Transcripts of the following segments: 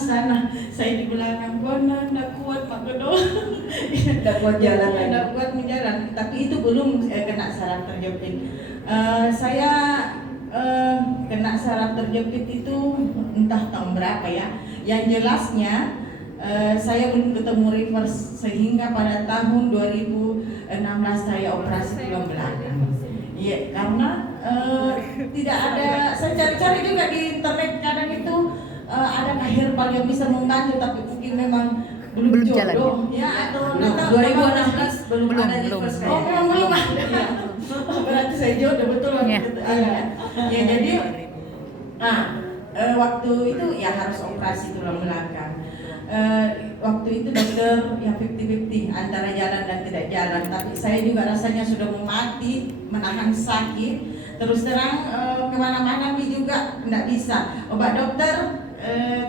sana, saya di belakang Bona, nggak kuat Pak Godo, Nggak kuat jalan lagi. nggak kuat menjalan. Tapi itu belum kena saraf terjepit. Saya kena saraf terjepit itu entah tahun berapa ya. Yang jelasnya saya belum ketemu reverse sehingga pada tahun 2016 saya operasi tulang belakang. Iya, karena tidak ada. Saya cari-cari juga di internet kadang itu. Adakah herbal yang bisa membantu, tapi mungkin memang belum jodoh ya, atau 2016 belum ada reverse. Oh memang belum ada. Berarti saya jodoh betul waktu itu. Ya jadi waktu itu ya harus operasi tulang belakang. Waktu itu dokter ya 50-50 antara jalan dan tidak jalan, tapi saya juga rasanya sudah mau mati, menahan sakit. Terus terang kemana-mana juga tidak bisa. Obat dokter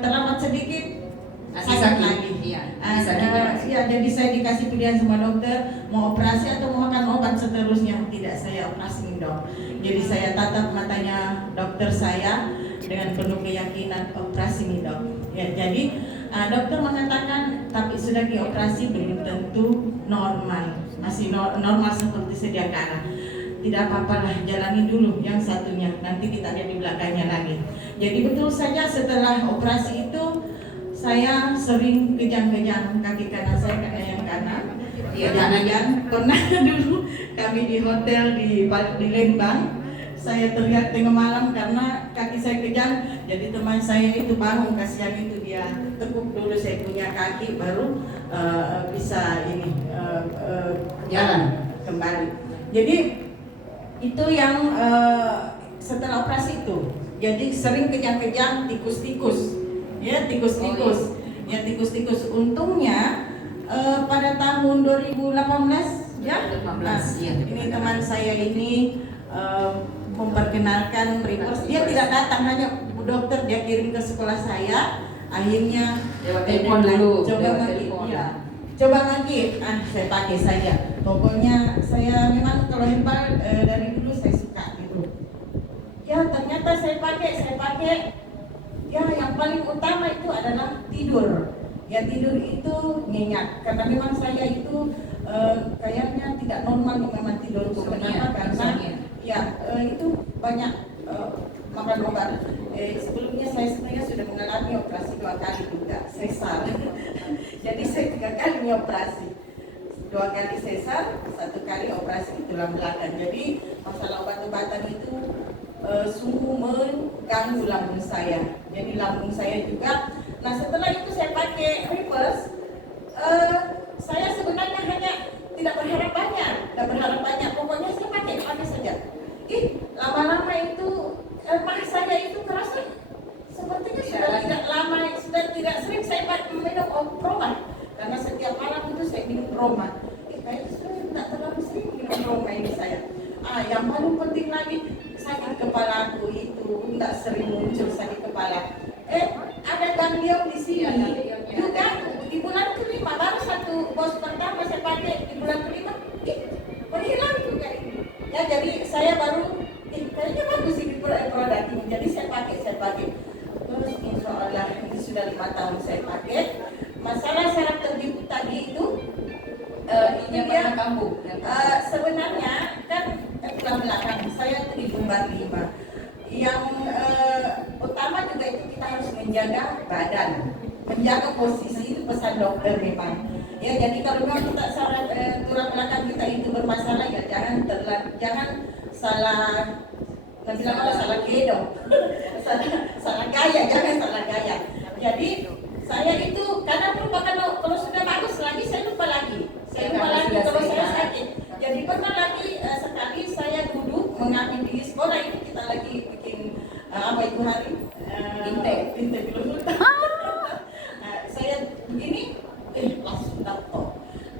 terlambat sedikit sakit lagi. Ya, jadi saya dikasih pilihan sama dokter mau operasi atau mau makan obat seterusnya. Tidak, saya operasi dok. Jadi saya tatap matanya dokter saya dengan penuh keyakinan operasi dok. Ya, jadi dokter mengatakan tapi sudah dioperasi belum tentu normal, masih normal seperti sedia kala. Tidak apa-apalah, jalani dulu yang satunya, nanti kita lihat di belakangnya lagi. Jadi betul saja setelah operasi itu saya sering kejang-kejang kaki kanan saya karena yang kanan. Kejang-kejang pernah dulu kami di hotel di Lembang. Saya terlihat tengah malam karena kaki saya kejang. Jadi teman saya itu bangun, kasihan itu dia tekuk dulu saya punya kaki baru bisa ini jalan kembali. Jadi itu yang setelah operasi itu, jadi sering kejang-kejang tikus-tikus, ya tikus-tikus, ya tikus-tikus. Untungnya pada tahun 2018, ya, ini teman saya ini memperkenalkan reverse. Dia tidak datang, hanya dokter dia kirim ke sekolah saya. Akhirnya telepon dulu, coba lagi, saya pakai saja. Pokoknya saya memang kalau herbal dari dulu saya suka gitu. Ya ternyata saya pakai. Ya yang paling utama itu adalah tidur. Ya tidur itu nyenyak. Karena memang saya itu kayaknya tidak normal memang tidur. Kenapa? Karena ya itu banyak makan obat. Sebelumnya saya sebenarnya sudah mengalami operasi 2 kali juga sesar. Jadi saya 3 kali operasi. 2 kali sesar, 1 kali operasi tulang belakang. Jadi masalah obat-obatan itu sungguh mengganggu lambung saya. Jadi lambung saya juga. Nah setelah itu saya pakai reverse. Saya sebenarnya hanya tidak berharap banyak. Pokoknya saya pakai saja. Lama-lama itu paha saya itu terasa sepertinya sudah tidak lama, sudah tidak sering saya minum Proma. Karena setiap malam itu saya minum Proma. Kayaknya sudah tidak terlalu sering minum Proma ini saya. Yang paling penting lagi sakit kepala aku itu tidak sering muncul sakit kepala. Ada ganglion di sini. Juga di bulan ke-5 baru 1 bos pertama saya pakai di bulan ke-5 menghilang juga ini. Ya jadi saya baru kayaknya bagus ini produk ini. Jadi saya pakai. Terus insya Allah ini sudah 5 tahun saya pakai. Masalah saraf terjepit tadi itu ini dia kambuh. Sebenarnya kan tulang belakang saya itu di lumbar 5. Yang utama juga itu kita harus menjaga badan, menjaga posisi, itu pesan dokter memang. Ya jadi kalau memang kita saraf tulang belakang kita itu bermasalah ya jangan salah. Nanti lama salah gedong, salah gaya, jangan salah gaya. Jadi saya itu karena lupa kalau sudah bagus lagi saya lupa lagi kalau saya sakit. Jadi pernah lagi sekali saya duduk mengambil di sekolah itu kita lagi bikin apa itu hari tinte belum. Saya begini langsung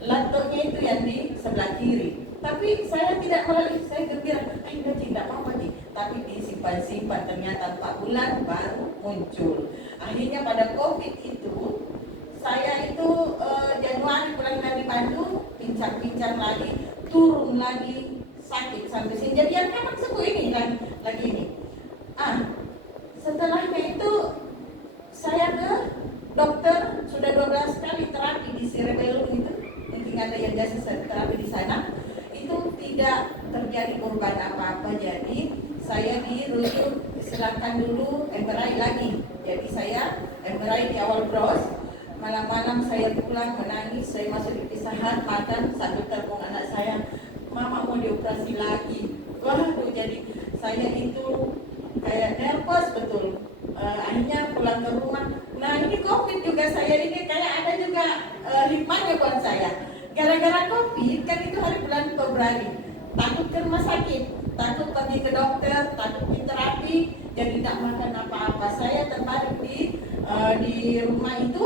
laptopnya itu yang di sebelah kiri. Tapi saya tidak melalui, saya gembira, udah tidak apa-apa nih. Tapi disimpan ternyata 4 bulan baru muncul. Akhirnya pada COVID itu, saya itu Januari pulang dari Bandung, pincang-pincang lagi, turun lagi, sakit sampai sini. Jadi yang kapan sembuh ini lagi ini. Setelahnya itu saya ke makan dulu, MRI lagi. Jadi saya MRI di awal bros. Malam-malam saya pulang menangis, saya masuk di pisahan, makan, sambil telepon anak saya, mama mau dioperasi lagi. Waduh, jadi saya itu kayak nervous betul. Akhirnya pulang ke rumah. Nah ini COVID juga saya ini kayak ada juga hikmahnya buat saya. Gara-gara COVID kan itu hari bulan Februari, takut ke rumah sakit, takut pergi ke dokter, takut di terapi, jadi tidak makan apa-apa. Saya terbaring di rumah itu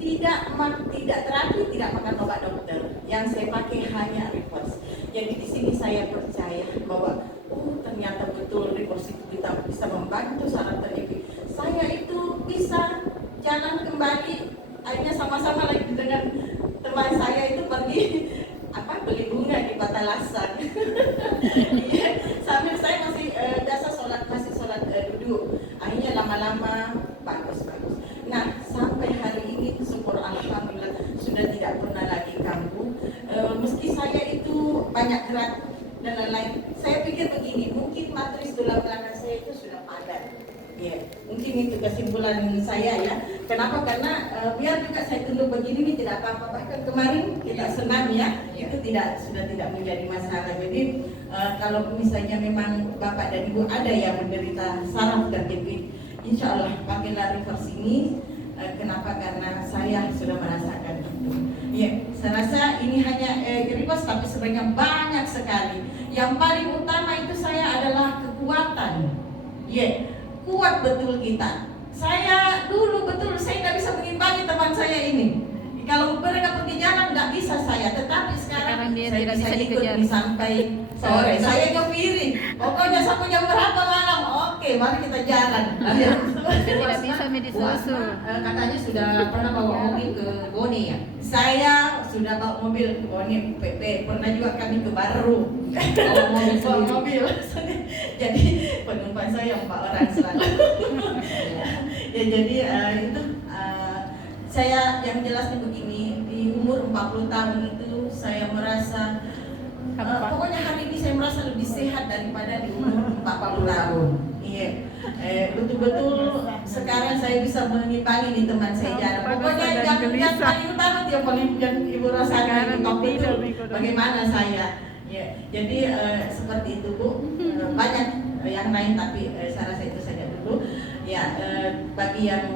tidak terapi, tidak makan obat dokter. Yang saya pakai hanya reverse. Jadi di sini saya percaya bahwa ternyata betul reverse itu bisa membantu saraf terjepit. Saya itu bisa jalan kembali. Akhirnya sama-sama lagi dengan teman saya itu pergi beli bunga di Patalasan. Iya, sambil saya masih masih sholat duduk. Akhirnya lama-lama bagus. Nah, sampai hari ini syukur alhamdulillah sudah tidak pernah lagi kambuh. Meski saya itu banyak gerak dan lain-lain, saya pikir begini, mungkin matris tulang belakang saya itu sudah padat. Ya, mungkin itu kesimpulan saya ya. Kenapa? Karena biar juga saya tunduk begini ini tidak apa-apa. Bahkan kemarin kita senam ya, itu sudah tidak menjadi masalah. Jadi kalau misalnya memang bapak dan ibu ada yang menderita saraf terjepit, insya Allah pakailah reverse ini. Kenapa? Karena saya sudah merasakan itu. Ya, saya rasa ini hanya reverse, tapi sebenarnya banyak sekali. Yang paling utama itu saya adalah kekuatan. Ya. Kuat betul kita. Saya dulu betul saya tidak bisa mengimbangi teman saya ini. Kalau mereka pergi jalan tidak bisa saya, tetapi sekarang dia saya tidak bisa bisa ikut dikejar sampai sore. Saya ngepiring. Pokoknya sampai jam berapa malam? Oke, mari kita jalan. tidak bisa disusul. Katanya sudah pernah bawa mobil ke Bone ya? Saya sudah bawa mobil ke Bone, PP. Pernah juga kami ke Baru. Bawa mobil. Jadi penumpang saya 4 orang selalu. Ya jadi itu saya yang jelasnya begini, di umur 40 tahun itu saya merasa pokoknya hari ini saya merasa lebih sehat daripada di umur 40 tahun. Iya, betul-betul sekarang saya bisa mengimbangi di teman saya jalan. Pokoknya yang paling utama yang ibu rasakan itu bagaimana saya. Ya, jadi seperti itu Bu. Banyak yang lain tapi saya rasa itu saja dulu. Ya, bagi yang